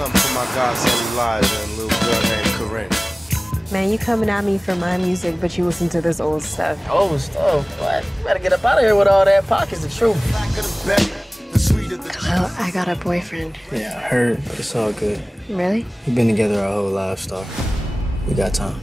something for my godson Elijah and a little girl named Corinne. Man, you coming at me for my music, but you listen to this old stuff. Old stuff? What? You better get up out of here with all that. Pocket's the truth. Well, I got a boyfriend. Yeah, I heard, but it's all good. Really? We've been together our whole lives, so we got time.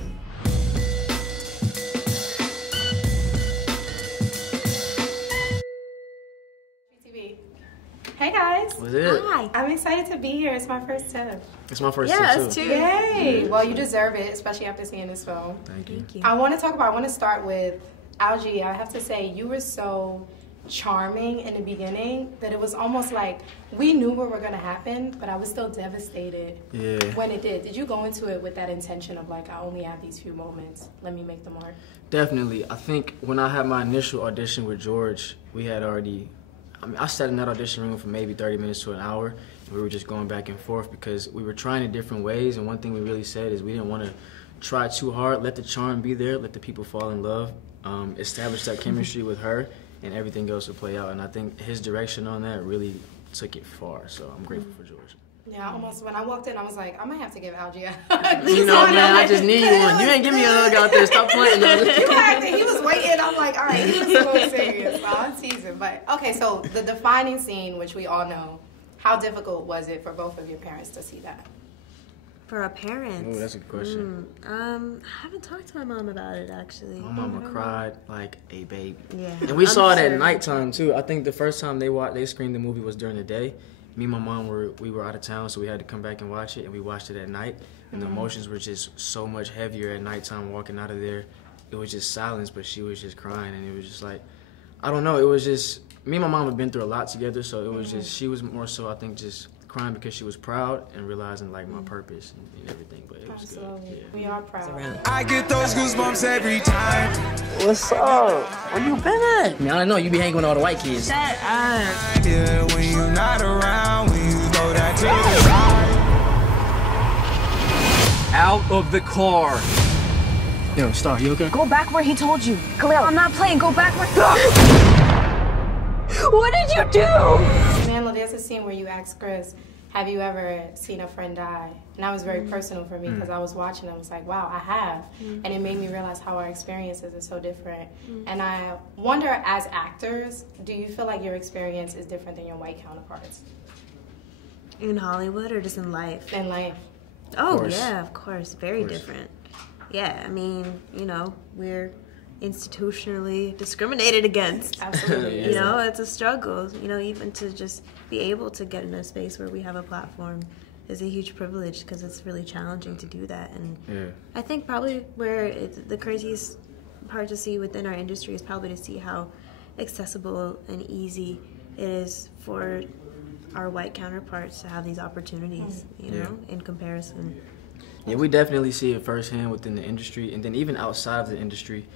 Hey guys. What's it? Hi. I'm excited to be here. It's my first time. It's my first Yeah, time us too. too. Yay! Well, you deserve it, especially after seeing this film. Thank you. I want to start with Algee. I have to say, you were so charming in the beginning that it was almost like we knew what were going to happen, but I was still devastated when it did. Did you go into it with that intention of like, I only have these few moments, let me make the mark? Definitely. I think when I had my initial audition with George, we had already, I sat in that audition room for maybe 30 minutes to an hour, and we were just going back and forth because we were trying in different ways, and one thing we really said is we didn't want to try too hard, let the charm be there, let the people fall in love, establish that chemistry with her, and everything else will play out. And I think his direction on that really took it far, so I'm grateful for George. Yeah, almost when I walked in, I was like, I might have to give Algee a hug. You know, man, I just need one. You ain't give me a hug out there. Stop playing. He was waiting. I'm like, all right, he was a little serious. So I'm teasing. But, okay, so the defining scene, which we all know, how difficult was it for both of your parents to see that? For our parents? Oh, that's a good question. I haven't talked to my mom about it, actually. My mama cried like a baby. Yeah. And we saw it at nighttime, too. I think the first time they screened the movie was during the day. Me and my mom we were out of town, so we had to come back and watch it, and we watched it at night. And the emotions were just so much heavier at nighttime walking out of there. It was just silence, but she was just crying, and it was just like, I don't know, it was just, me and my mom have been through a lot together, so it was just, she was more so, I think, just crying because she was proud and realizing like my purpose and everything, but it was Absolutely. good. Yeah. We are proud. I get those goosebumps every time. What's up? Where you been at? Man, I know you be hanging with all the white kids. Yeah, when you're not around, when you go that to the side. Out of the car. Yo, Star, you okay? Go back where he told you. Khalil, I'm not playing. Go back where... What did you do? Amandla, there's a scene where you asked Chris, have you ever seen a friend die? And that was very personal for me because I was watching and I was like, wow, I have. And it made me realize how our experiences are so different. And I wonder, as actors, do you feel like your experience is different than your white counterparts? In Hollywood or just in life? In life. Oh, yeah, of course. Very different. Yeah, I mean, you know, we're institutionally discriminated against. Absolutely. You know, it's a struggle. You know, even to just be able to get in a space where we have a platform is a huge privilege because it's really challenging to do that. And I think probably where the craziest part to see within our industry is probably to see how accessible and easy it is for our white counterparts to have these opportunities, you know, in comparison. Yeah, we definitely see it firsthand within the industry, and then even outside of the industry.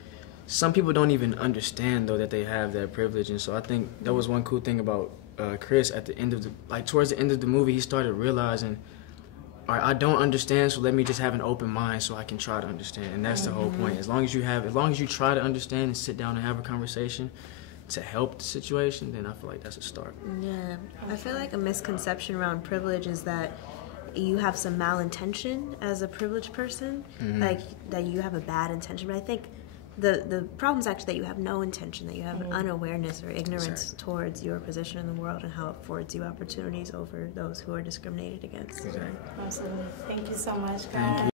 Some people don't even understand, though, that they have that privilege, and so I think that was one cool thing about Chris at the end of towards the end of the movie, he started realizing, all right, I don't understand, so let me just have an open mind so I can try to understand, and that's the whole point. As long as you try to understand and sit down and have a conversation to help the situation, then I feel like that's a start. Yeah, I feel like a misconception around privilege is that you have some malintention as a privileged person, like that you have a bad intention, but I think the problem is actually that you have no intention, that you have an unawareness or ignorance towards your position in the world and how it affords you opportunities over those who are discriminated against. Absolutely. Thank you so much, guys. Thank